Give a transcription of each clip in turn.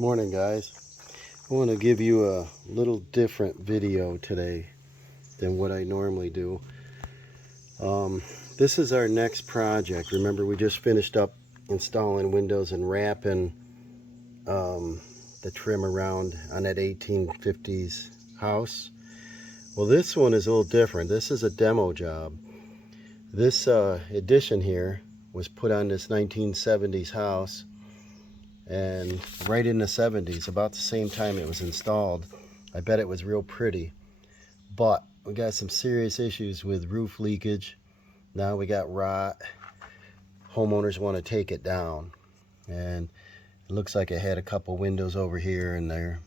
Morning, guys. I want to give you a little different video today than what I normally do. This is our next project. Remember, we just finished up installing windows and wrapping the trim around on that 1850s house. Well, this one is a little different. This is a demo job. This addition here was put on this 1970s house, and right in the 70s, about the same time it was installed. I bet it was real pretty, but we got some serious issues with roof leakage. Now we got rot. Homeowners want to take it down, and it looks like it had a couple windows over here and they're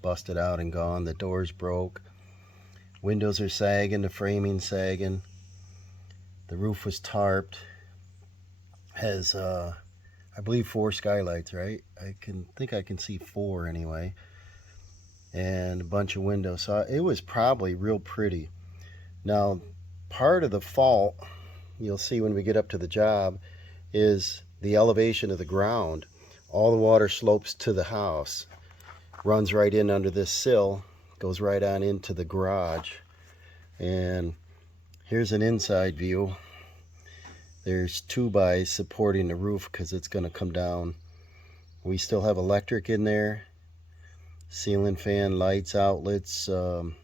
busted out and gone. The doors broke, windows are sagging, the framing sagging, the roof was tarped, has I believe 4 skylights, right? I think I can see 4 anyway, and a bunch of windows. So it was probably real pretty. Now, part of the fault, you'll see when we get up to the job, is the elevation of the ground. All the water slopes to the house, runs right in under this sill, goes right on into the garage. And here's an inside view. There's 2x supporting the roof because it's going to come down. We still have electric in there, ceiling fan, lights, outlets, some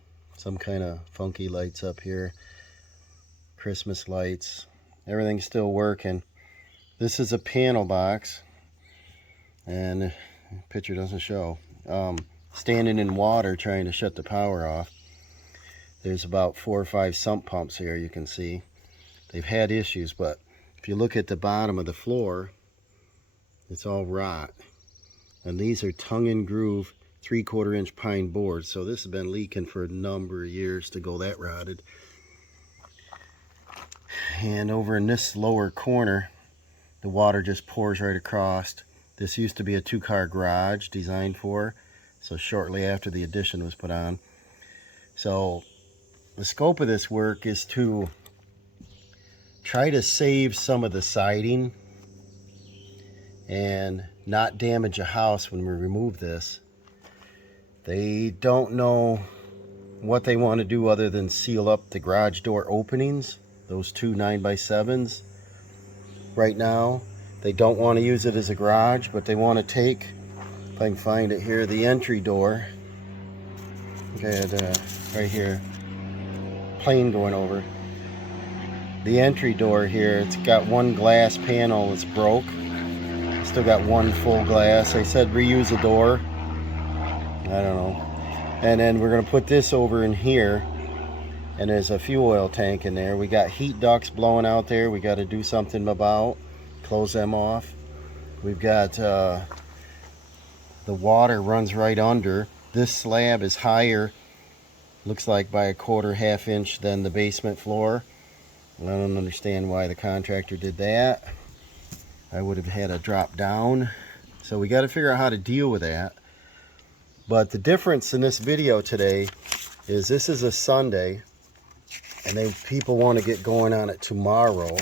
kind of funky lights up here, Christmas lights. Everything's still working. This is a panel box, and the picture doesn't show. Standing in water trying to shut the power off. There's about 4 or 5 sump pumps here, you can see. They've had issues, but if you look at the bottom of the floor, it's all rot. And these are tongue and groove 3/4 inch pine boards. So this has been leaking for a number of years to go that rotted. And over in this lower corner, the water just pours right across. This used to be a 2-car garage designed for, so shortly after the addition was put on. So the scope of this work is to try to save some of the siding and not damage a house when we remove this. They don't know what they want to do other than seal up the garage door openings, those 2 9x7s. Right now, they don't want to use it as a garage, but they want to take, if I can find it here, the entry door. Okay, right here, plane going over. The entry door here, it's got 1 glass panel that's broke. Still got 1 full glass. They said reuse the door. I don't know. And then we're going to put this over in here, and there's a fuel oil tank in there. We got heat ducts blowing out there we got to do something about. Close them off. We've got the water runs right under. This slab is higher, looks like by 1/4, 1/2 inch than the basement floor. I don't understand why the contractor did that. I would have had a drop down. So we got to figure out how to deal with that. But the difference in this video today is this is a Sunday, and people want to get going on it tomorrow.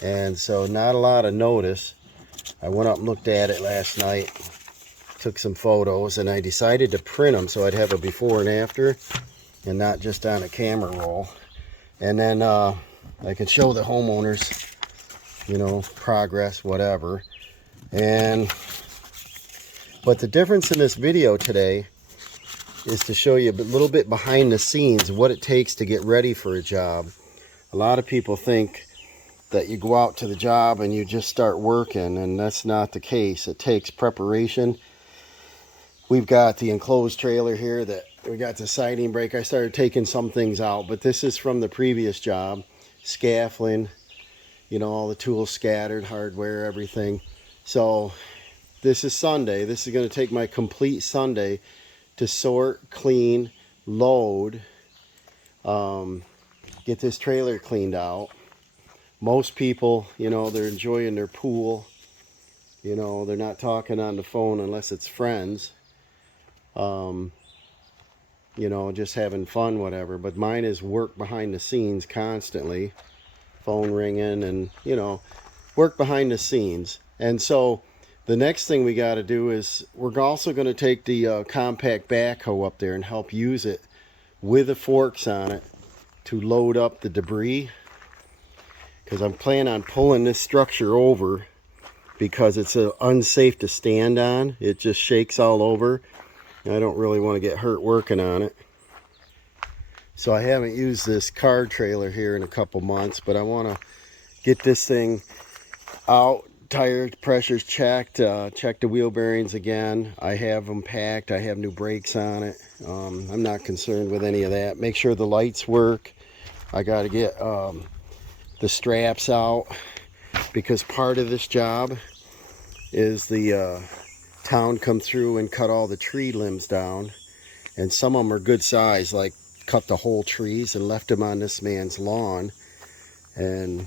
And so not a lot of notice. I went up and looked at it last night, took some photos, and I decided to print them so I'd have a before and after and not just on a camera roll. And then I can show the homeowners, you know, progress, whatever. But the difference in this video today is to show you a little bit behind the scenes, what it takes to get ready for a job. A lot of people think that you go out to the job and you just start working, and that's not the case. It takes preparation. We've got the enclosed trailer here that we got the siding break. I started taking some things out, but this is from the previous job. Scaffolding, you know, all the tools scattered, hardware, everything. So this is Sunday. This is going to take my complete Sunday to sort, clean, load, get this trailer cleaned out. Most people, you know, they're enjoying their pool. You know, they're not talking on the phone unless it's friends. You know, just having fun, whatever. But mine is work behind the scenes constantly. Phone ringing and, you know, work behind the scenes. And so The next thing we got to do is we're also going to take the compact backhoe up there and help use it with the forks on it to load up the debris, because I'm planning on pulling this structure over because it's unsafe to stand on. It just shakes all over. I don't really want to get hurt working on it. So I haven't used this car trailer here in a couple months, but I want to get this thing out, tire pressures checked, check the wheel bearings again. I have them packed. I have new brakes on it. I'm not concerned with any of that. Make sure the lights work. I got to get the straps out, because part of this job is the town come through and cut all the tree limbs down, and some of them are good size, like cut the whole trees and left them on this man's lawn, and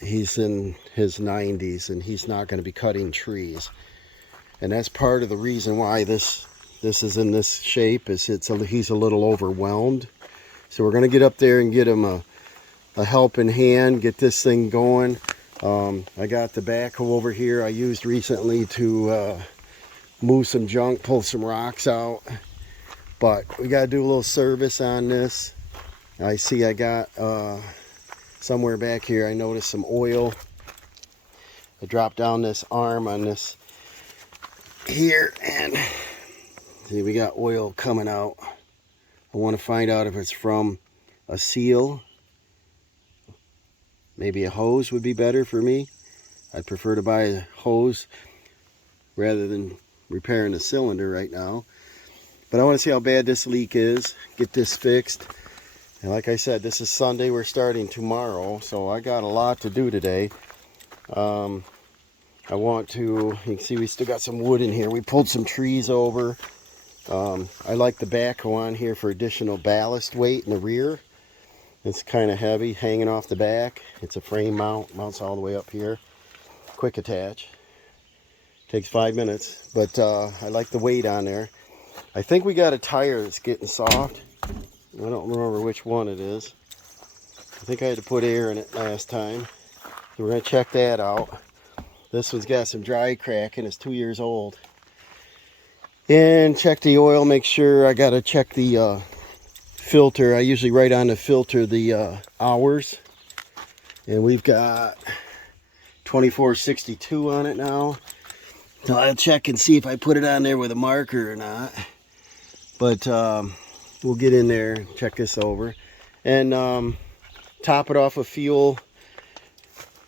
he's in his 90s and he's not going to be cutting trees. And that's part of the reason why this is in this shape, is he's a little overwhelmed. So we're going to get up there and get him a helping hand, get this thing going. I got the backhoe over here I used recently to move some junk, pull some rocks out, but we got to do a little service on this. I see I got somewhere back here, I noticed some oil. I dropped down this arm on this here, and see, we got oil coming out. I want to find out if it's from a seal. Maybe a hose would be better for me. I'd prefer to buy a hose rather than repairing a cylinder right now. But I want to see how bad this leak is, get this fixed. And like I said, this is Sunday, we're starting tomorrow, so I got a lot to do today. I want to, you can see we still got some wood in here. We pulled some trees over. I like the backhoe on here for additional ballast weight in the rear. It's kind of heavy, hanging off the back. It's a frame mount, mounts all the way up here. Quick attach. Takes 5 minutes, but I like the weight on there. I think we got a tire that's getting soft. I don't remember which one it is. I think I had to put air in it last time. So we're going to check that out. This one's got some dry crack and it's 2 years old. And check the oil, make sure. I got to check the filter. I usually write on the filter the hours. And we've got 2462 on it now. So I'll check and see if I put it on there with a marker or not. But we'll get in there, check this over, and top it off with fuel.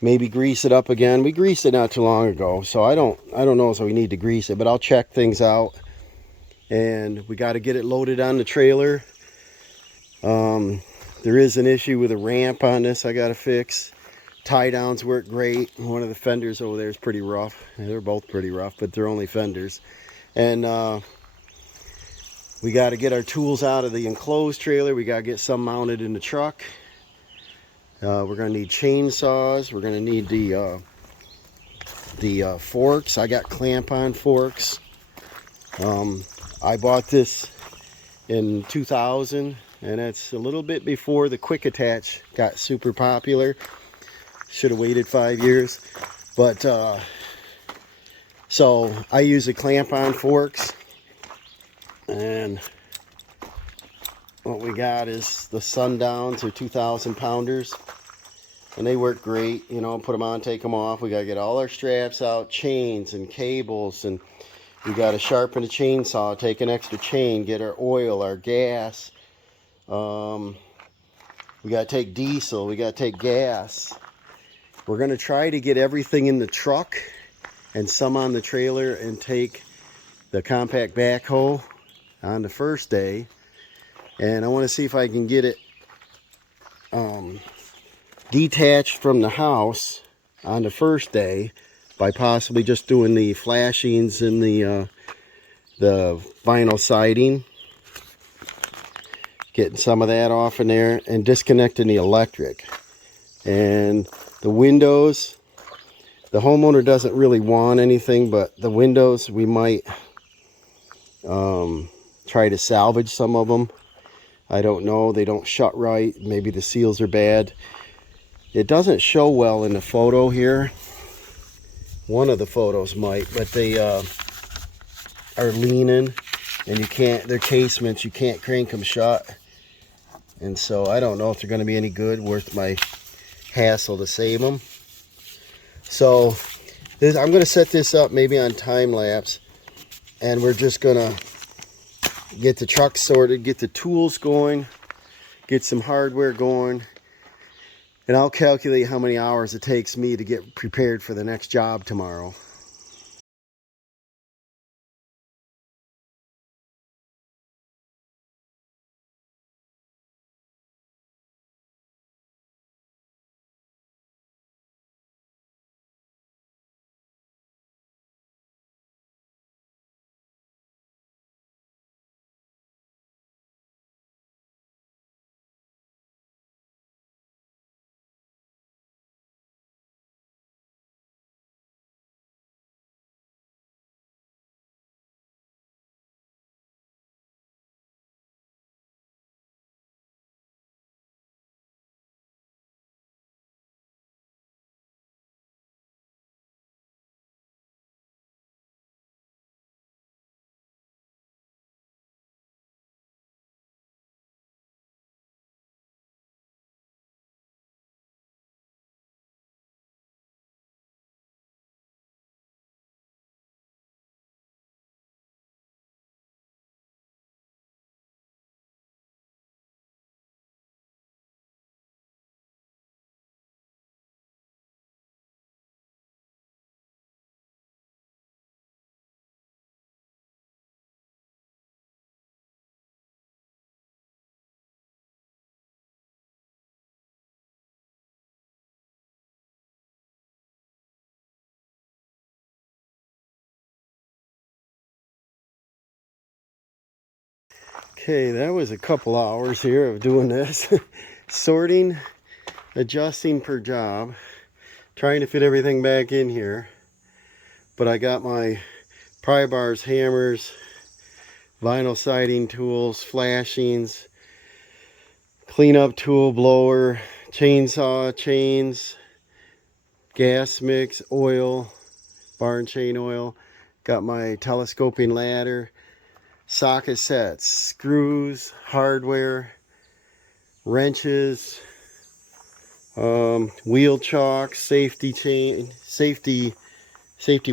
Maybe grease it up again. We greased it not too long ago, so I don't know if we need to grease it, but I'll check things out. And we got to get it loaded on the trailer. There is an issue with a ramp on this I got to fix. Tie downs work great. One of the fenders over there is pretty rough. They're both pretty rough, but they're only fenders. And we got to get our tools out of the enclosed trailer. We got to get some mounted in the truck. We're going to need chainsaws. We're going to need the forks. I got clamp-on forks. I bought this in 2000, and it's a little bit before the quick attach got super popular. Should have waited 5 years. But so I use the clamp-on forks. And what we got is the Sundowns, or 2,000 pounders, and they work great. You know, put them on, take them off. We got to get all our straps out, chains and cables, and we got to sharpen the chainsaw, take an extra chain, get our oil, our gas. We got to take diesel, we got to take gas. We're going to try to get everything in the truck and some on the trailer and take the compact backhoe on the first day. And I want to see if I can get it detached from the house on the first day by possibly just doing the flashings and the vinyl siding, getting some of that off in there, and disconnecting the electric. And the windows, the homeowner doesn't really want anything, but the windows we might try to salvage some of them. I don't know, they don't shut right. Maybe the seals are bad. It doesn't show well in the photo here, One of the photos might, but they are leaning, and you can't, they're casements, you can't crank them shut. And so I don't know if they're going to be any good, worth my hassle to save them. So I'm going to set this up maybe on time lapse, and we're just going to get the truck sorted, get the tools going, get some hardware going, and I'll calculate how many hours it takes me to get prepared for the next job tomorrow. Okay, that was a couple hours here of doing this. Sorting, adjusting per job, trying to fit everything back in here. But I got my pry bars, hammers, vinyl siding tools, flashings, cleanup tool, blower, chainsaw, chains, gas mix, oil, bar and chain oil. Got my telescoping ladder, socket sets, screws, hardware, wrenches, wheel chocks, safety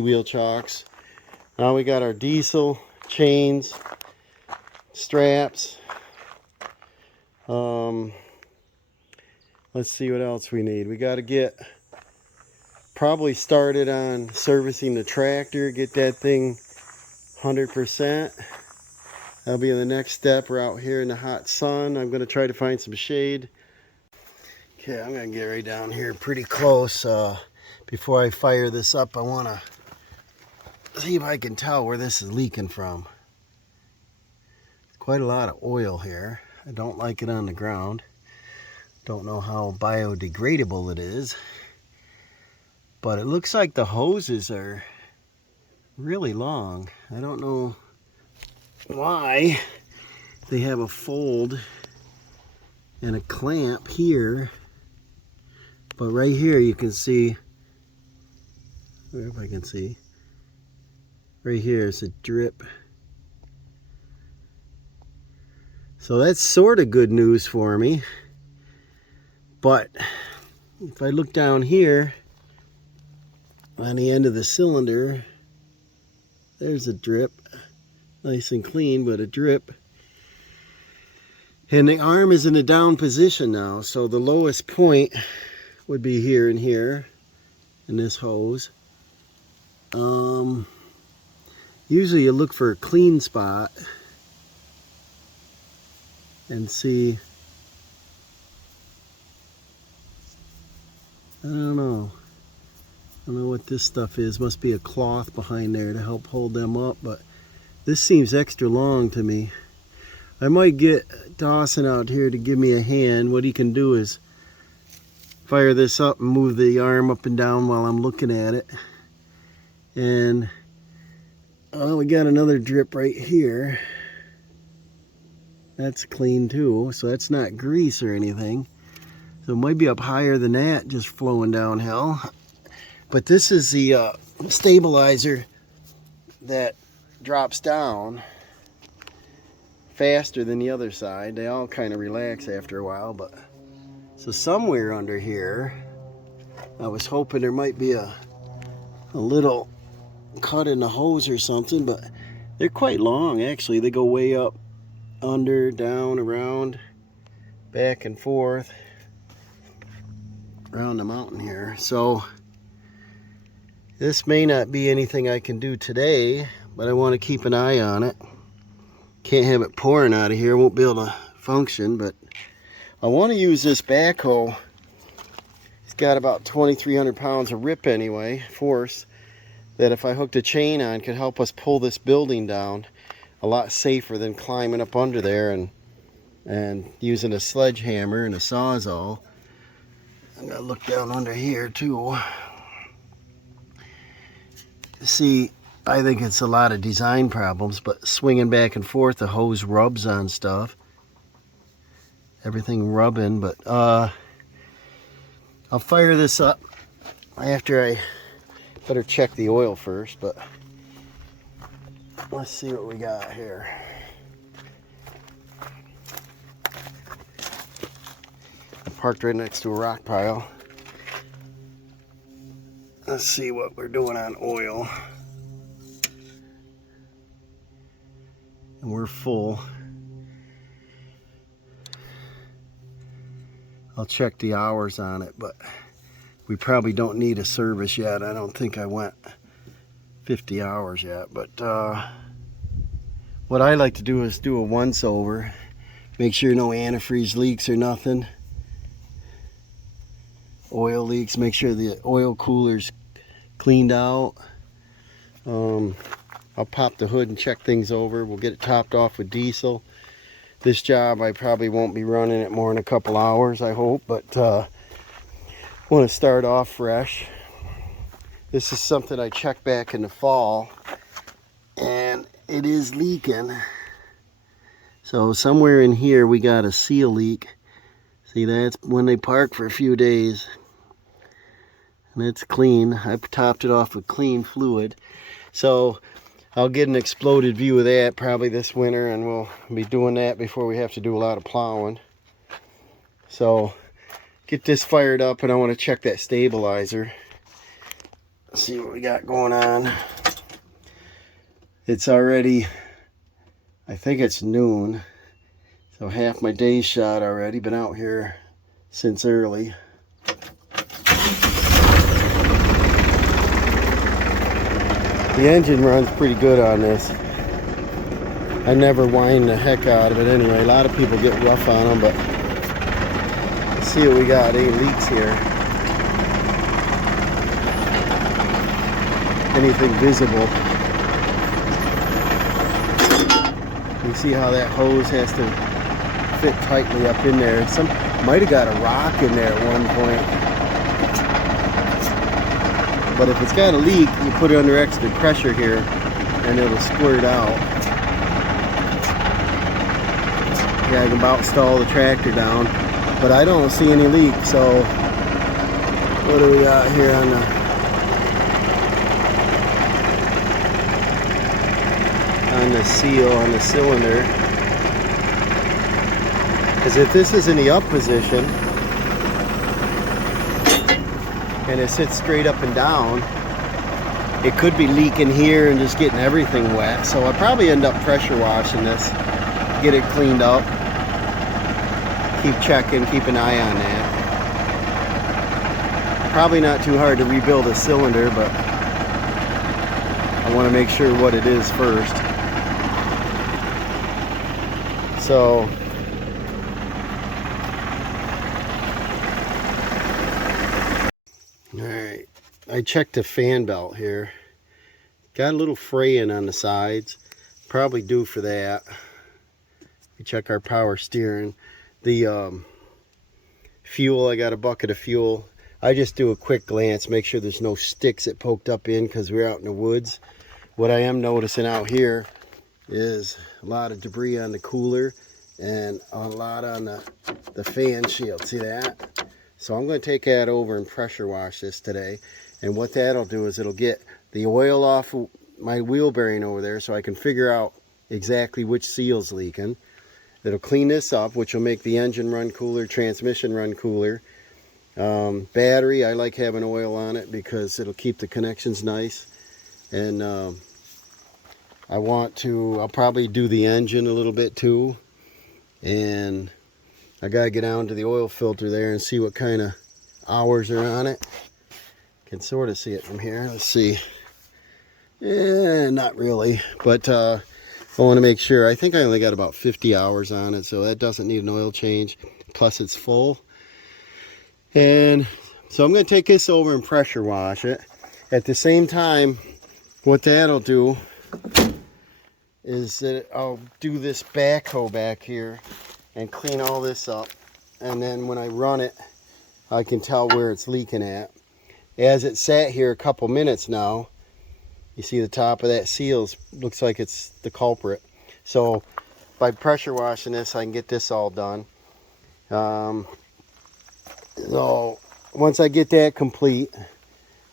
wheel chocks. Now we got our diesel chains, straps. Let's see what else we need. We got to get probably started on servicing the tractor, get that thing 100%. That'll be the next step. We're out here in the hot sun. I'm going to try to find some shade. Okay, I'm going to get right down here pretty close. Before I fire this up, I want to see if I can tell where this is leaking from. Quite a lot of oil here. I don't like it on the ground. Don't know how biodegradable it is. But it looks like the hoses are really long. I don't know why they have a fold and a clamp here. But right here you can see, if I can see, right here is a drip. So that's sort of good news for me. But if I look down here on the end of the cylinder, there's a drip. Nice and clean, but a drip. And the arm is in a down position now, so the lowest point would be here and here in this hose. Usually you look for a clean spot and see. I don't know what this stuff is. Must be a cloth behind there to help hold them up, but this seems extra long to me. I might get Dawson out here to give me a hand. What he can do is fire this up and move the arm up and down while I'm looking at it. And we got another drip right here. That's clean too, so that's not grease or anything. So it might be up higher than that, just flowing downhill. But this is the stabilizer that drops down faster than the other side. They all kind of relax after a while, but so somewhere under here, I was hoping there might be a little cut in the hose or something, but they're quite long actually. They go way up, under, down, around, back and forth around the mountain here. So this may not be anything I can do today, but I want to keep an eye on it. Can't have it pouring out of here, won't be able to function, but I want to use this backhoe. It's got about 2,300 pounds of rip anyway, force, that if I hooked a chain on could help us pull this building down a lot safer than climbing up under there and using a sledgehammer and a sawzall. I'm gonna look down under here too. See, I think it's a lot of design problems, but swinging back and forth, the hose rubs on stuff. Everything rubbing, but I'll fire this up after I better check the oil first, but let's see what we got here. I parked right next to a rock pile. Let's see what we're doing on oil. And we're full. I'll check the hours on it, but we probably don't need a service yet. I don't think I went 50 hours yet, but what I like to do is do a once over, make sure no antifreeze leaks or nothing, oil leaks, make sure the oil cooler's cleaned out. I'll pop the hood and check things over. We'll get it topped off with diesel. This job I probably won't be running it more than a couple hours, I hope, but want to start off fresh. This is something I checked back in the fall, and it is leaking. So somewhere in here we got a seal leak. See, that's when they park for a few days. And it's clean. I've topped it off with clean fluid. So I'll get an exploded view of that probably this winter, and we'll be doing that before we have to do a lot of plowing. So get this fired up, and I want to check that stabilizer. See what we got going on. It's already, I think it's noon, so half my day's shot already. Been out here since early. The engine runs pretty good on this. I never whine the heck out of it anyway. A lot of people get rough on them, but let's see what we got. Any leaks here? Anything visible? You see how that hose has to fit tightly up in there. Some might have got a rock in there at one point. But if it's got a leak, you put it under extra pressure here and it'll squirt out. Yeah, I can about stall the tractor down, but I don't see any leak. So what do we got here on the seal, on the cylinder? Because if this is in the up position and it sits straight up and down, it could be leaking here and just getting everything wet. So I'll probably end up pressure washing this, get it cleaned up, keep checking, keep an eye on that. Probably not too hard to rebuild a cylinder, but I want to make sure what it is first. So alright, I checked the fan belt here. Got a little fraying on the sides. Probably due for that. We check our power steering. The fuel, I got a bucket of fuel. I just do a quick glance, make sure there's no sticks that poked up in because we're out in the woods. What I am noticing out here is a lot of debris on the cooler and a lot on the fan shield. See that? So I'm going to take that over and pressure wash this today. And what that'll do is it'll get the oil off my wheel bearing over there so I can figure out exactly which seal's leaking. It'll clean this up, which will make the engine run cooler, transmission run cooler. Battery, I like having oil on it because it'll keep the connections nice. And I'll probably do the engine a little bit too. And I gotta get down to the oil filter there and see what kind of hours are on it. Can sort of see it from here. Let's see. Not really, but I want to make sure. I think I only got about 50 hours on it, so that doesn't need an oil change. Plus it's full. And so I'm going to take this over and pressure wash it. At the same time, what that'll do is that I'll do this backhoe back here and clean all this up. And then when I run it, I can tell where it's leaking at. As it sat here a couple minutes now, you see the top of that seal looks like it's the culprit. So by pressure washing this, I can get this all done. So once I get that complete,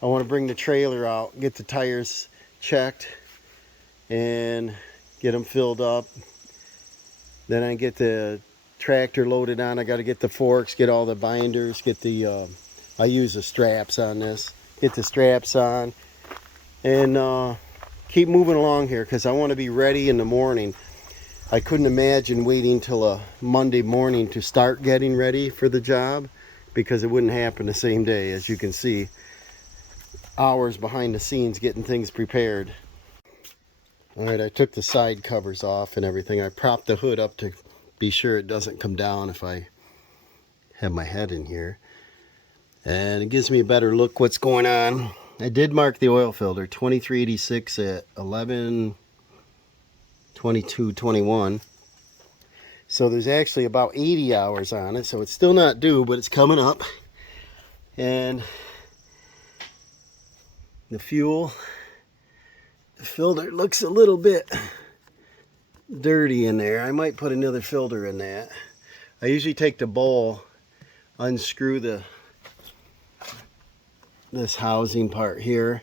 I want to bring the trailer out, get the tires checked, and get them filled up. Then I get the tractor loaded on. I got to get the forks, get all the binders, get the I use the straps on this. Get the straps on. And keep moving along here because I want to be ready in the morning. I couldn't imagine waiting till a Monday morning to start getting ready for the job because it wouldn't happen the same day. As you can see, hours behind the scenes getting things prepared. Alright, I took the side covers off and everything. I propped the hood up to be sure it doesn't come down if I have my head in here. And it gives me a better look what's going on. I did mark the oil filter 2386 at 11/22/21. So there's actually about 80 hours on it, so it's still not due, but it's coming up. And the fuel, the filter looks a little bit dirty in there. I might put another filter in that. I usually take the bowl, unscrew this housing part here,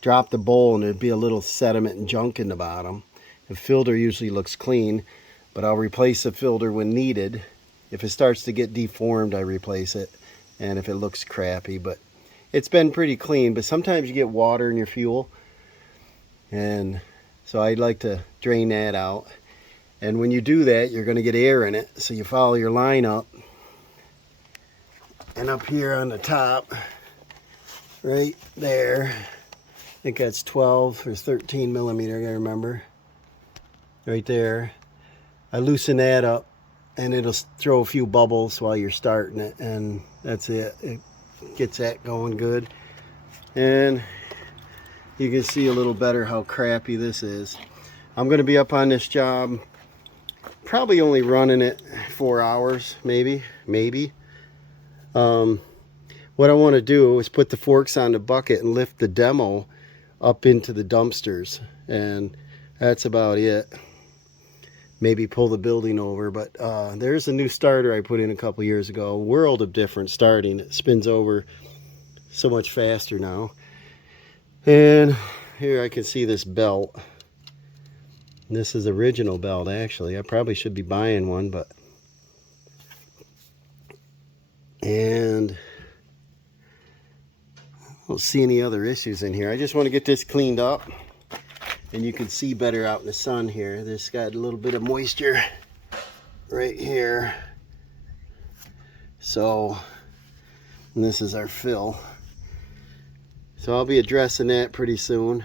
drop the bowl, and there'd be a little sediment and junk in the bottom. The filter usually looks clean, but I'll replace the filter when needed. If it starts to get deformed, I replace it, and if it looks crappy. But it's been pretty clean, but sometimes you get water in your fuel, and so I'd like to drain that out. And when you do that, you're going to get air in it, so you follow your line up, and up here on the top right there, I think that's 12 or 13 millimeter, I gotta remember. Right there. I loosen that up and it'll throw a few bubbles while you're starting it, and that's it. It gets that going good. And you can see a little better how crappy this is. I'm gonna be up on this job, probably only running it 4 hours, maybe. What I want to do is put the forks on the bucket and lift the demo up into the dumpsters, and that's about it. Maybe pull the building over, but there's a new starter I put in a couple years ago. A world of difference starting. It spins over so much faster now. And here I can see this belt. This is original belt, actually. I probably should be buying one, but and I don't see any other issues in here. I just want to get this cleaned up, and you can see better out in the sun here. This got a little bit of moisture right here. So, and this is our fill. So I'll be addressing that pretty soon.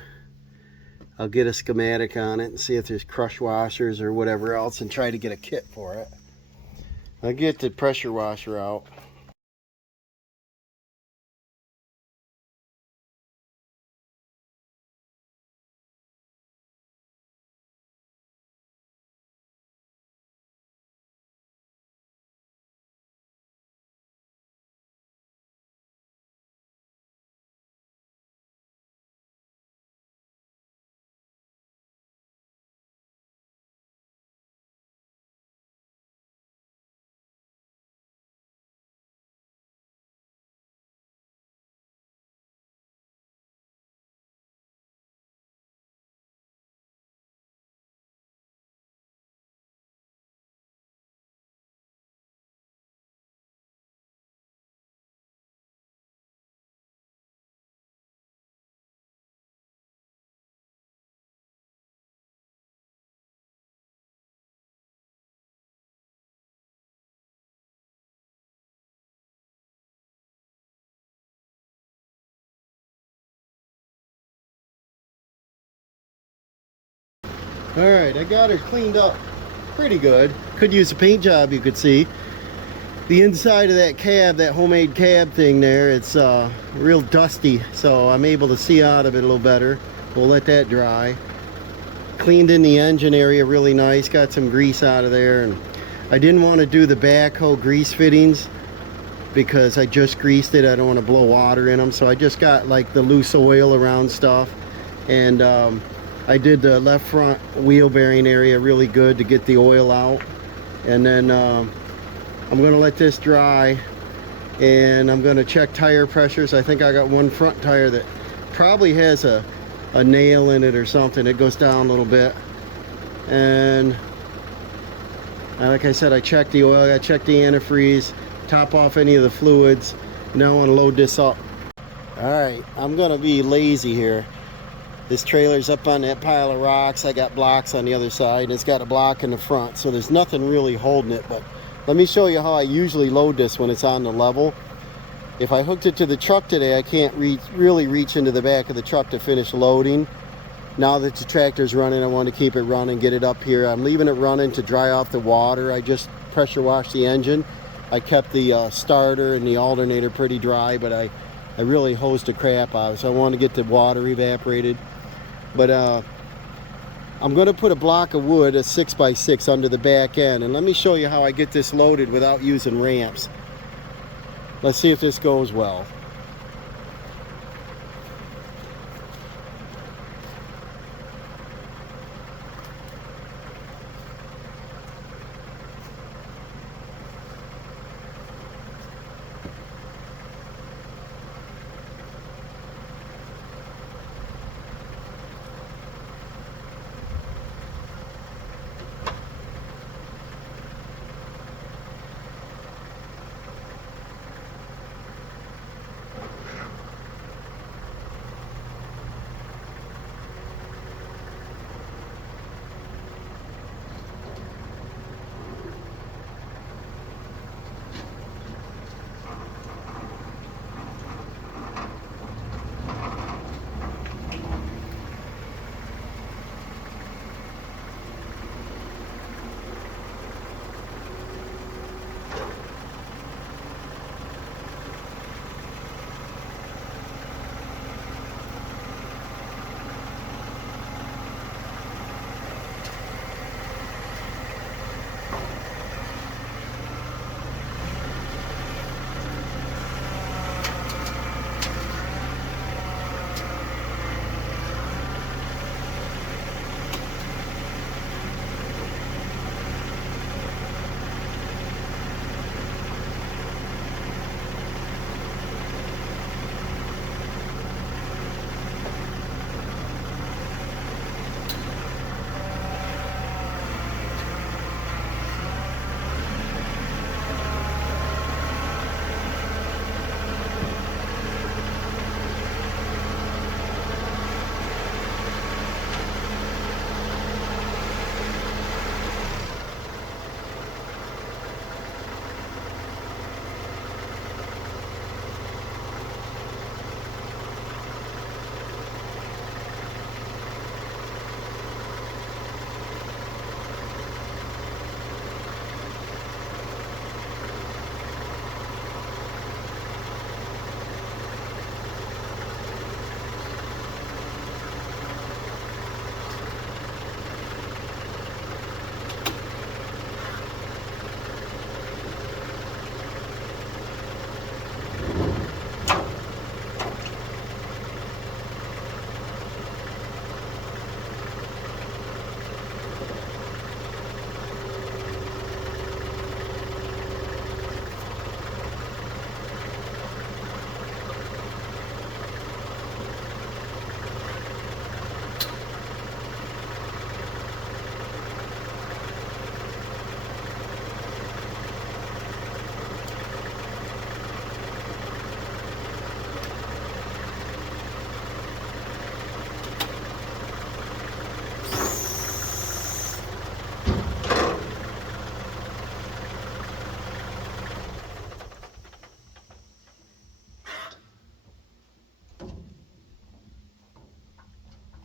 I'll get a schematic on it and see if there's crush washers or whatever else and try to get a kit for it. I'll get the pressure washer out. Alright, I got her cleaned up pretty good. Could use a paint job, you could see. The inside of that cab, that homemade cab thing there, it's real dusty, so I'm able to see out of it a little better. We'll let that dry. Cleaned in the engine area really nice, got some grease out of there, and I didn't want to do the backhoe grease fittings because I just greased it. I don't want to blow water in them, so I just got like the loose oil around stuff. And I did the left front wheel bearing area really good to get the oil out. And then I'm going to let this dry, and I'm going to check tire pressures. I think I got one front tire that probably has a nail in it or something. It goes down a little bit. And like I said, I checked the oil, I checked the antifreeze, top off any of the fluids. Now I want to load this up. Alright, I'm going to be lazy here. This trailer's up on that pile of rocks. I got blocks on the other side, and it's got a block in the front, so there's nothing really holding it. But let me show you how I usually load this when it's on the level. If I hooked it to the truck today, I can't really reach into the back of the truck to finish loading. Now that the tractor's running, I want to keep it running, get it up here. I'm leaving it running to dry off the water. I just pressure washed the engine. I kept the starter and the alternator pretty dry, but I really hosed the crap out of it, so I want to get the water evaporated. But I'm going to put a block of wood, a 6x6, under the back end, and let me show you how I get this loaded without using ramps. Let's see if this goes well.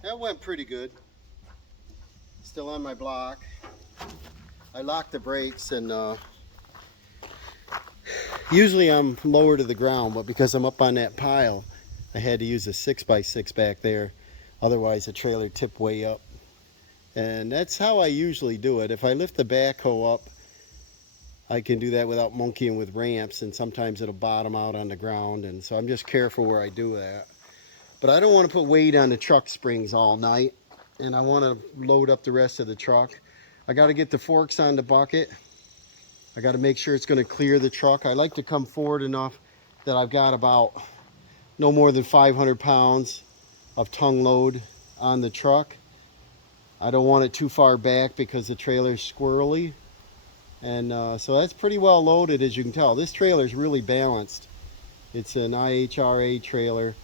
That went pretty good. Still on my block. I locked the brakes, and usually I'm lower to the ground, but because I'm up on that pile, I had to use a 6x6 back there. Otherwise the trailer tipped way up. And that's how I usually do it. If I lift the backhoe up, I can do that without monkeying with ramps, and sometimes it'll bottom out on the ground, and so I'm just careful where I do that. But I don't want to put weight on the truck springs all night, and I want to load up the rest of the truck. I got to get the forks on the bucket. I got to make sure it's going to clear the truck. I like to come forward enough that I've got about no more than 500 pounds of tongue load on the truck. I don't want it too far back because the trailer's squirrely. And so that's pretty well loaded, as you can tell. This trailer is really balanced. It's an IHRA trailer.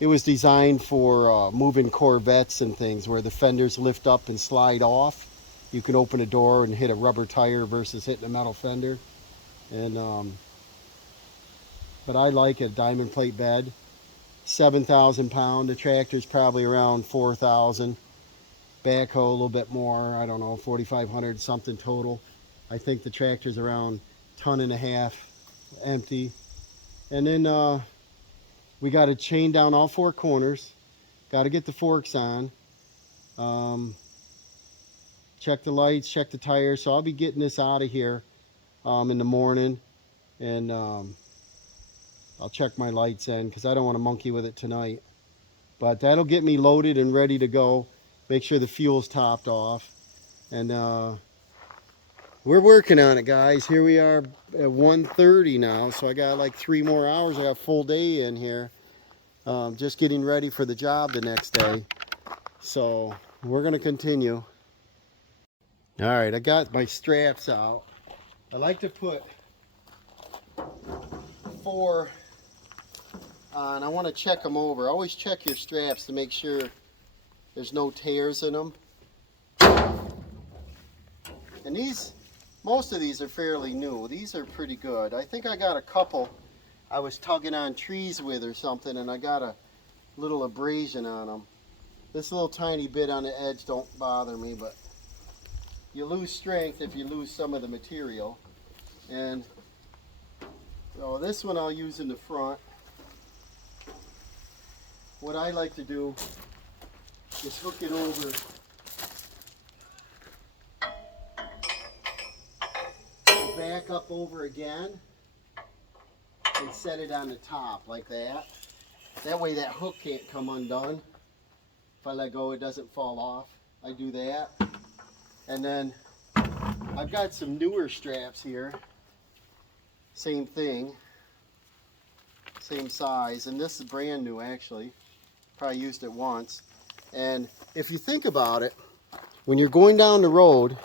It was designed for moving Corvettes and things where the fenders lift up and slide off. You can open a door and hit a rubber tire versus hitting a metal fender. And but I like a diamond plate bed. 7,000 pound. The tractor's probably around 4,000. Backhoe a little bit more, I don't know, 4,500 something total. I think the tractor's around 1.5 tons empty. And then we got to chain down all four corners. Got to get the forks on. Check the lights, check the tires. So I'll be getting this out of here in the morning. And I'll check my lights in because I don't want to monkey with it tonight. But that'll get me loaded and ready to go. Make sure the fuel's topped off. And we're working on it, guys. Here we are at 1:30 now, so I got like 3 more hours. I got a full day in here. Just getting ready for the job the next day. So we're going to continue. All right, I got my straps out. I like to put 4 on. I want to check them over. Always check your straps to make sure there's no tears in them. And these, most of these are fairly new. These are pretty good. I think I got a couple I was tugging on trees with or something, and I got a little abrasion on them. This little tiny bit on the edge don't bother me, but you lose strength if you lose some of the material. And so this one I'll use in the front. What I like to do is hook it over and back up over again and set it on the top like that. That way that hook can't come undone. If I let go, it doesn't fall off. I do that. And then I've got some newer straps here. Same thing. Same size. And this is brand new actually. Probably used it once. And if you think about it, when you're going down the road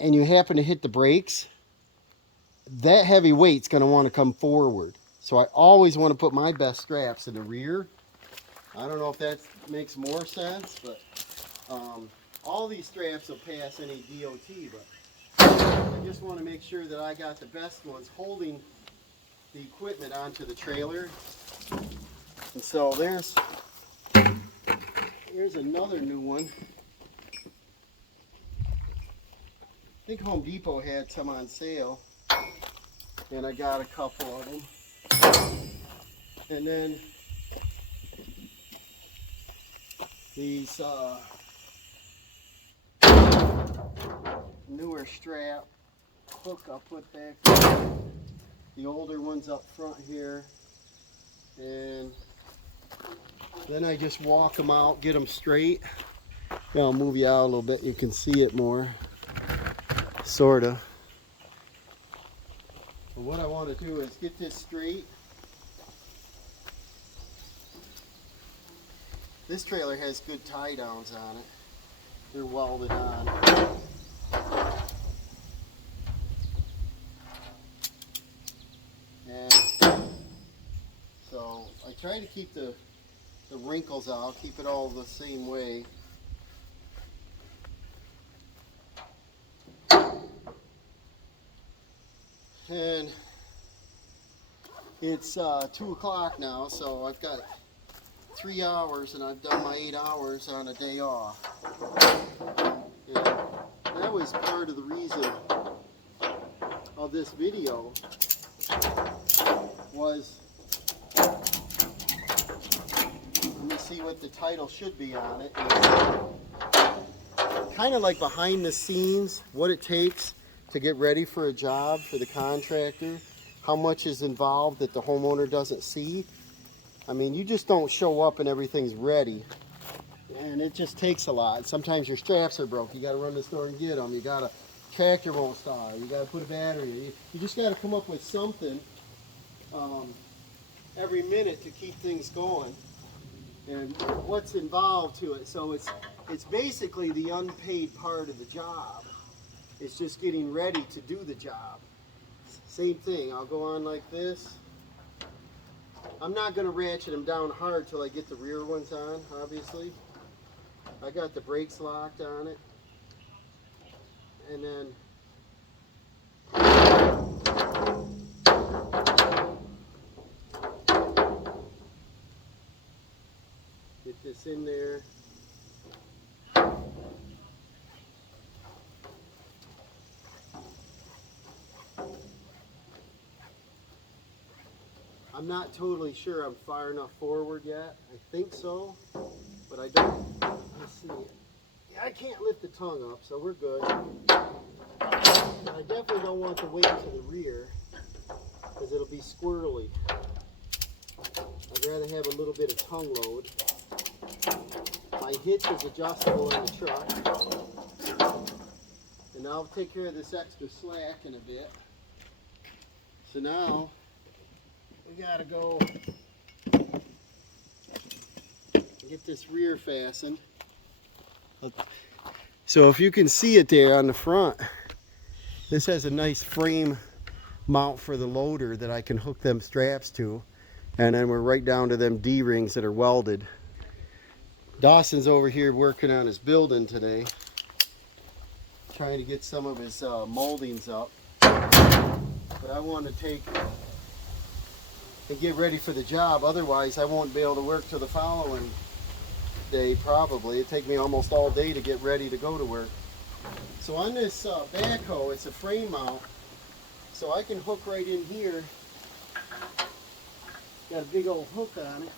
and you happen to hit the brakes, that heavy weight's going to want to come forward. So I always want to put my best straps in the rear. I don't know if that makes more sense, but all these straps will pass any DOT, but I just want to make sure that I got the best ones holding the equipment onto the trailer. And so here's another new one. I think Home Depot had some on sale, and I got a couple of them. And then these newer strap hook I'll put back there. The older ones up front here, and then I just walk them out, get them straight. Now I'll move you out a little bit, you can see it more, sorta. But what I want to do is get this straight. This trailer has good tie downs on it. They're welded on. And so I try to keep the wrinkles out, keep it all the same way. And it's 2 o'clock now, so I've got 3 hours and I've done my 8 hours on a day off. And that was part of the reason of this video was, let me see what the title should be on it. Kind of like behind the scenes, what it takes to get ready for a job for the contractor, how much is involved that the homeowner doesn't see. I mean, you just don't show up and everything's ready, and it just takes a lot. Sometimes your straps are broke, you got to run to the store and get them. You got to, tractor won't start, you got to put a battery. You just got to come up with something every minute to keep things going, and what's involved to it. So it's basically the unpaid part of the job. It's just getting ready to do the job. Same thing, I'll go on like this. I'm not going to ratchet them down hard till I get the rear ones on, obviously. I got the brakes locked on it. And then get this in there. I'm not totally sure I'm far enough forward yet. I think so, but I don't. Let's see. Yeah, I can't lift the tongue up, so we're good. But I definitely don't want the weight to the rear because it'll be squirrely. I'd rather have a little bit of tongue load. My hitch is adjustable in the truck. And I'll take care of this extra slack in a bit. So now we gotta go get this rear fastened. So if you can see it there on the front, this has a nice frame mount for the loader that I can hook them straps to, and then we're right down to them D-rings that are welded. Dawson's over here working on his building today, trying to get some of his moldings up, but I want to take and get ready for the job. Otherwise I won't be able to work till the following day probably. It'd take me almost all day to get ready to go to work. So on this backhoe, it's a frame mount, so I can hook right in here. Got a big old hook on it.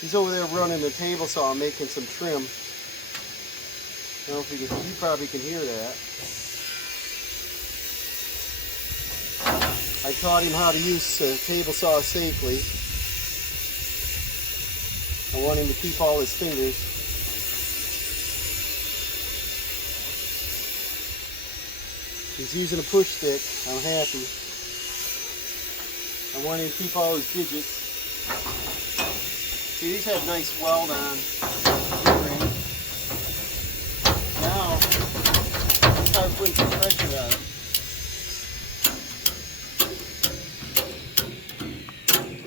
He's over there running the table saw, making some trim. I don't know if you probably can hear that. I taught him how to use a table saw safely. I want him to keep all his fingers. He's using a push stick. I'm happy. I want him to keep all his digits. See, these have nice weld on. Now, start putting some pressure on it.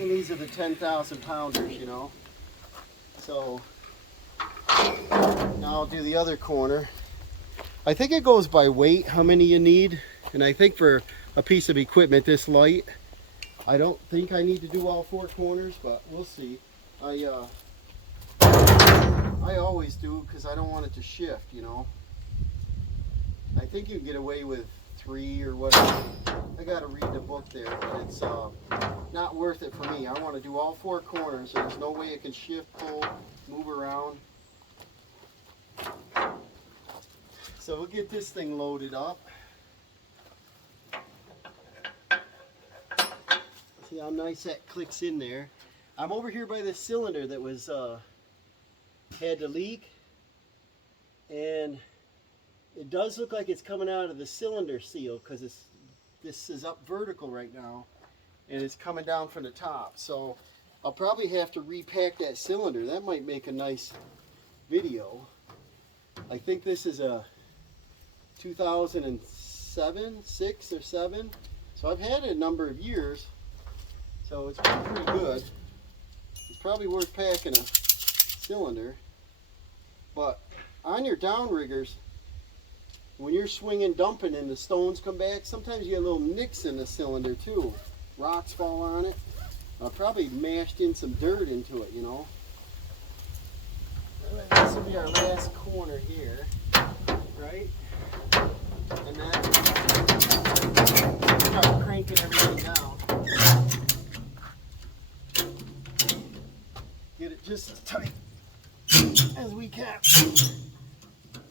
And these are the 10,000 pounders, you know. So now I'll do the other corner. I think it goes by weight, how many you need. And I think for a piece of equipment this light, I don't think I need to do all 4 corners, but we'll see. I always do because I don't want it to shift, you know. I think you can get away with 3 or whatever. I gotta read the book there, but it's not worth it for me. I want to do all 4 corners. There's no way it can shift, pull, move around. So we'll get this thing loaded up. See how nice that clicks in there. I'm over here by this cylinder that was had to leak, and it does look like it's coming out of the cylinder seal because this is up vertical right now and it's coming down from the top. So I'll probably have to repack that cylinder. That might make a nice video. I think this is a 2007, 6 or 7. So I've had it a number of years. So it's been pretty good. It's probably worth packing a cylinder. But on your downriggers, when you're swinging, dumping, and the stones come back, sometimes you get little nicks in the cylinder too. Rocks fall on it. I probably mashed in some dirt into it, you know. This will be our last corner here, right? And then start cranking everything down. Get it just as tight as we can.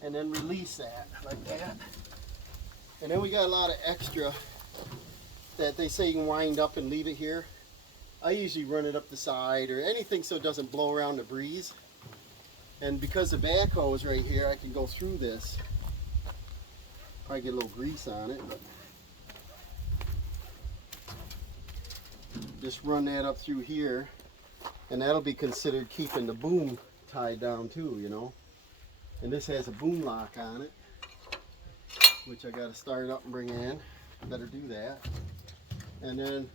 And then release that like that. And then we got a lot of extra that they say you can wind up and leave it here. I usually run it up the side or anything so it doesn't blow around the breeze. And because the backhoe is right here, I can go through this. Probably get a little grease on it, but just run that up through here, and that'll be considered keeping the boom tied down too, you know. And this has a boom lock on it, which I got to start up and bring in. Better do that. And then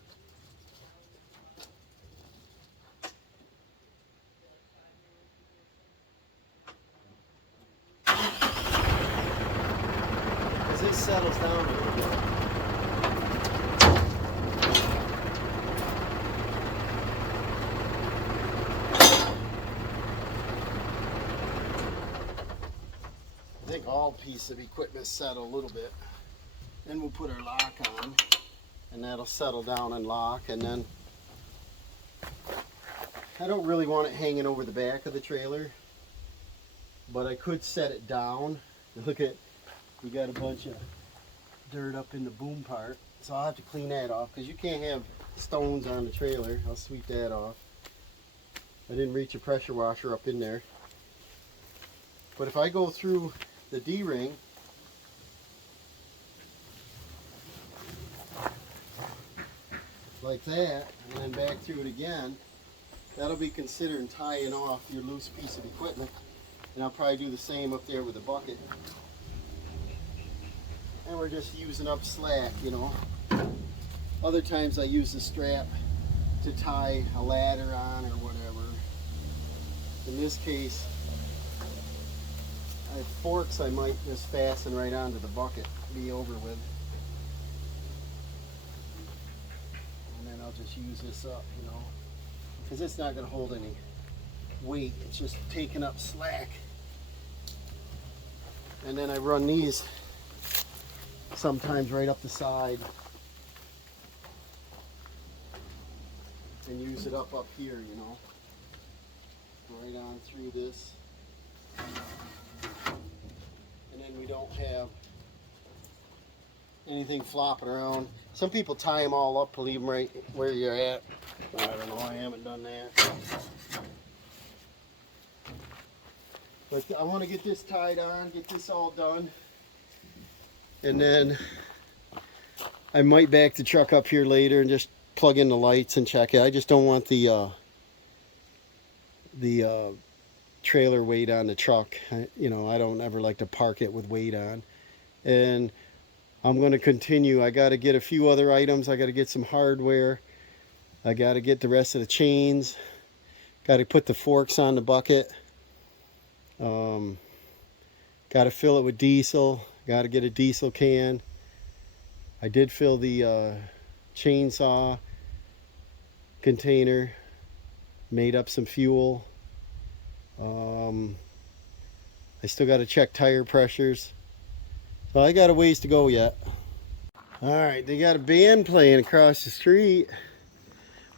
as this settles down a little bit, I think all pieces of equipment settle a little bit. Then we'll put our lock on, and that'll settle down and lock. And then I don't really want it hanging over the back of the trailer, but I could set it down. Look at, we got a bunch of dirt up in the boom part, so I'll have to clean that off because you can't have stones on the trailer. I'll sweep that off. I didn't reach a pressure washer up in there. But if I go through the D-ring, like that, and then back through it again, that'll be considered tying off your loose piece of equipment. And I'll probably do the same up there with the bucket. And we're just using up slack, you know. Other times I use the strap to tie a ladder on or whatever. In this case, I have forks I might just fasten right onto the bucket, be over with. I'll just use this up, you know, because it's not going to hold any weight. It's just taking up slack. And then I run these sometimes right up the side and use it up here, you know, right on through this. And then we don't have anything flopping around. Some people tie them all up to leave them right where you're at. I don't know, I haven't done that. But I want to get this tied on, get this all done. And then I might back the truck up here later and just plug in the lights and check it. I just don't want the trailer weight on the truck. You know, I don't ever like to park it with weight on. And I'm going to continue. I got to get a few other items. I got to get some hardware. I got to get the rest of the chains. Got to put the forks on the bucket. Got to fill it with diesel. Got to get a diesel can. I did fill the chainsaw container. Made up some fuel. I still got to check tire pressures. So I got a ways to go yet. Alright, they got a band playing across the street.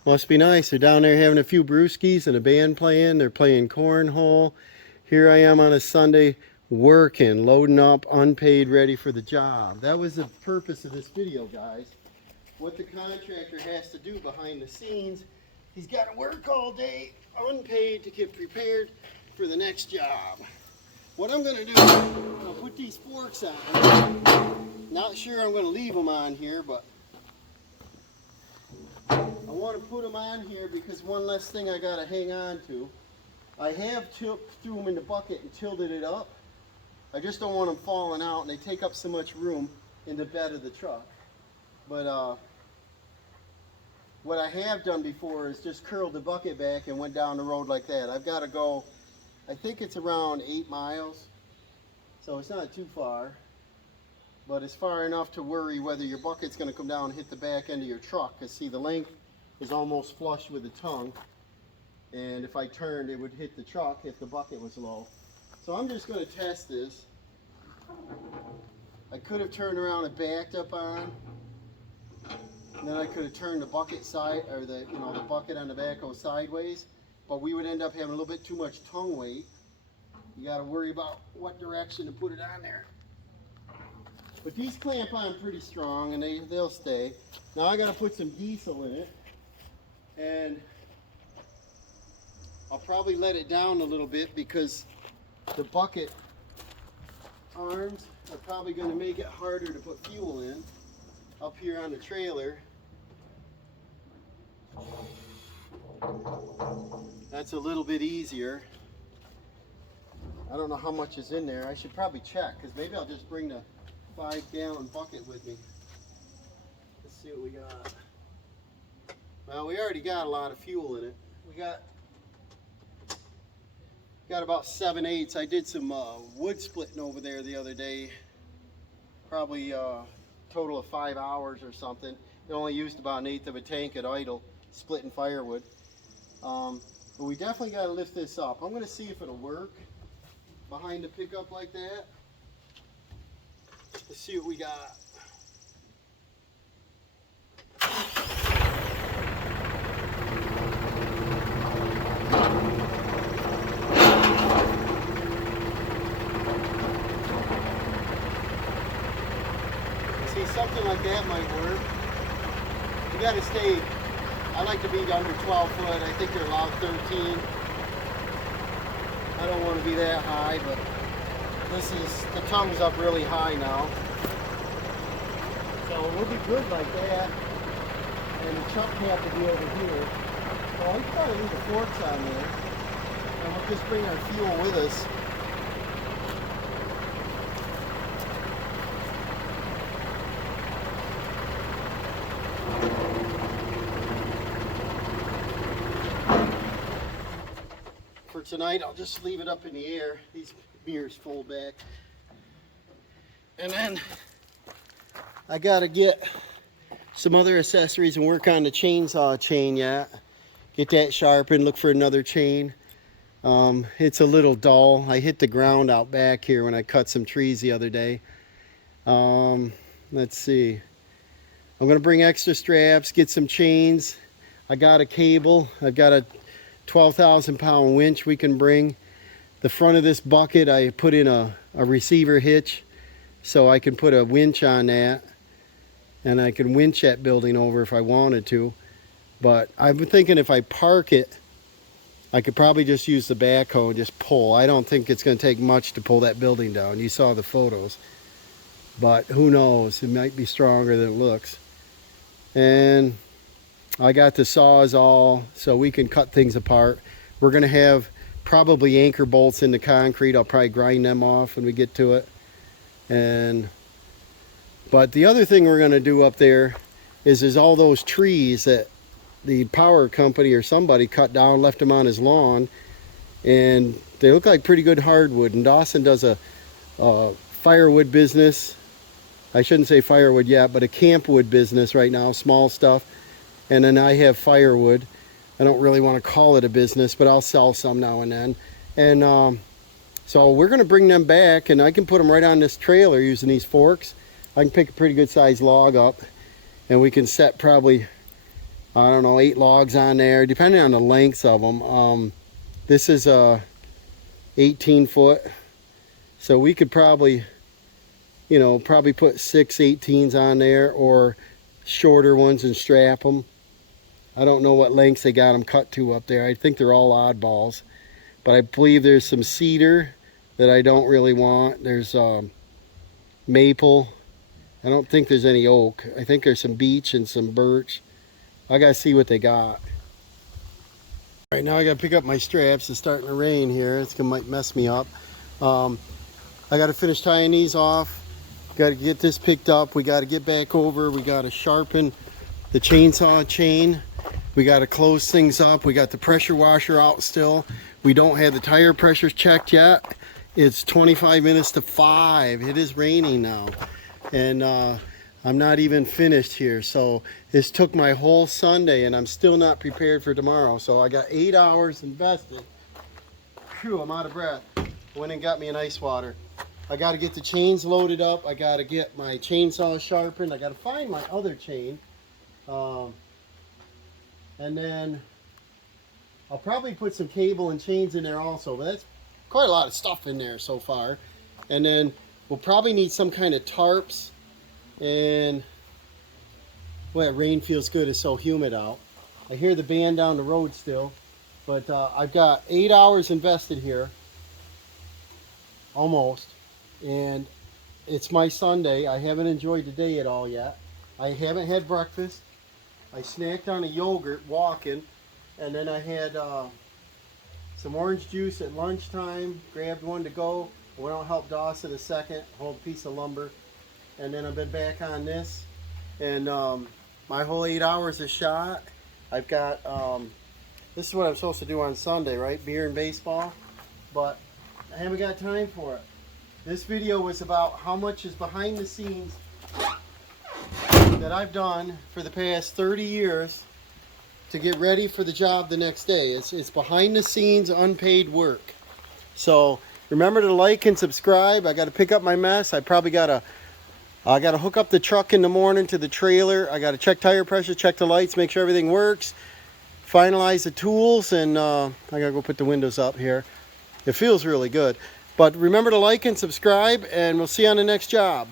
Must be nice. They're down there having a few brewskis and a band playing. They're playing cornhole. Here I am on a Sunday working, loading up, unpaid, ready for the job. That was the purpose of this video, guys. What the contractor has to do behind the scenes, he's got to work all day, unpaid, to get prepared for the next job. What I'm going to do, I'll put these forks on. Not sure I'm going to leave them on here, but I want to put them on here because one less thing I got to hang on to. I have threw them in the bucket and tilted it up. I just don't want them falling out, and they take up so much room in the bed of the truck. But what I have done before is just curled the bucket back and went down the road like that. I've got to go, I think it's around 8 miles, so it's not too far, but it's far enough to worry whether your bucket's going to come down and hit the back end of your truck. Because see, the length is almost flush with the tongue. And if I turned, it would hit the truck if the bucket was low. So I'm just going to test this. I could have turned around and backed up on, and then I could have turned the bucket side, or the bucket on the backhoe sideways, but we would end up having a little bit too much tongue weight. You got to worry about what direction to put it on there. But these clamp on pretty strong, and they'll stay. Now I got to put some diesel in it, and I'll probably let it down a little bit because the bucket arms are probably going to make it harder to put fuel in up here on the trailer. That's a little bit easier. I don't know how much is in there. I should probably check, because maybe I'll just bring the 5-gallon bucket with me. Let's see what we got. Well, we already got a lot of fuel in it. We got about 7/8. I did some wood splitting over there the other day. Probably a total of 5 hours or something. It only used about 1/8 of a tank at idle, splitting firewood. But we definitely got to lift this up. I'm going to see if it'll work behind the pickup like that. Let's see what we got. Something like that might work. You got to stay, I like to be under 12 foot. I think they're allowed 13. I don't want to be that high, but the tongue's up really high now. So we'll be good like that. And the chuck cap will be over here. Well, we can probably leave the forks on there. And we'll just bring our fuel with us. For tonight, I'll just leave it up in the air. These mirrors fold back. And then I gotta get some other accessories and work on the chainsaw chain yet. Get that sharpened, look for another chain. It's a little dull. I hit the ground out back here when I cut some trees the other day. Let's see. I'm gonna bring extra straps, get some chains. I got a cable. I've got a 12,000 pound winch we can bring. The front of this bucket I put in a receiver hitch so I can put a winch on that, and I can winch that building over if I wanted to. But I've been thinking if I park it, I could probably just use the backhoe and just pull. I don't think it's going to take much to pull that building down. You saw the photos, but who knows, it might be stronger than it looks. And I got the Sawzall so we can cut things apart. We're going to have probably anchor bolts in the concrete. I'll probably grind them off when we get to it. But the other thing we're going to do up there is there's all those trees that the power company or somebody cut down, left them on his lawn, and they look like pretty good hardwood. And Dawson does a firewood business. I shouldn't say firewood yet, but a campwood business right now, small stuff. And then I have firewood. I don't really want to call it a business, but I'll sell some now and then. And so we're going to bring them back, and I can put them right on this trailer using these forks. I can pick a pretty good sized log up, and we can set probably, I don't know, 8 logs on there, depending on the lengths of them. This is a 18 foot, so we could probably, probably put 6 18s on there, or shorter ones and strap them. I don't know what lengths they got them cut to up there. I think they're all oddballs, but I believe there's some cedar that I don't really want. There's maple. I don't think there's any oak. I think there's some beech and some birch. I gotta see what they got. Right now I gotta pick up my straps. It's starting to rain here. It's gonna might mess me up. I gotta finish tying these off. Got to get this picked up. We got to get back over. We got to sharpen the chainsaw chain. We got to close things up. We got the pressure washer out still. We don't have the tire pressures checked yet. It's 25 minutes to 5. It is raining now. And I'm not even finished here. So this took my whole Sunday and I'm still not prepared for tomorrow. So I got 8 hours invested. Phew, I'm out of breath. Went and got me an ice water. I got to get the chains loaded up. I got to get my chainsaw sharpened. I got to find my other chain. And then I'll probably put some cable and chains in there also. But that's quite a lot of stuff in there so far. And then we'll probably need some kind of tarps. And well, rain feels good. It's so humid out. I hear the band down the road still. But I've got 8 hours invested here. Almost. And it's my Sunday. I haven't enjoyed the day at all yet. I haven't had breakfast. I snacked on a yogurt walking. And then I had some orange juice at lunchtime. Grabbed one to go. I went out and helped Dawson a second. Hold a piece of lumber. And then I've been back on this. And my whole 8 hours is shot. I've got, this is what I'm supposed to do on Sunday, right? Beer and baseball. But I haven't got time for it. This video was about how much is behind the scenes that I've done for the past 30 years to get ready for the job the next day. It's behind the scenes unpaid work. So remember to like and subscribe. I got to pick up my mess. I probably got to hook up the truck in the morning to the trailer. I got to check tire pressure, check the lights, make sure everything works, finalize the tools, and I got to go put the windows up here. It feels really good. But remember to like and subscribe, and we'll see you on the next job.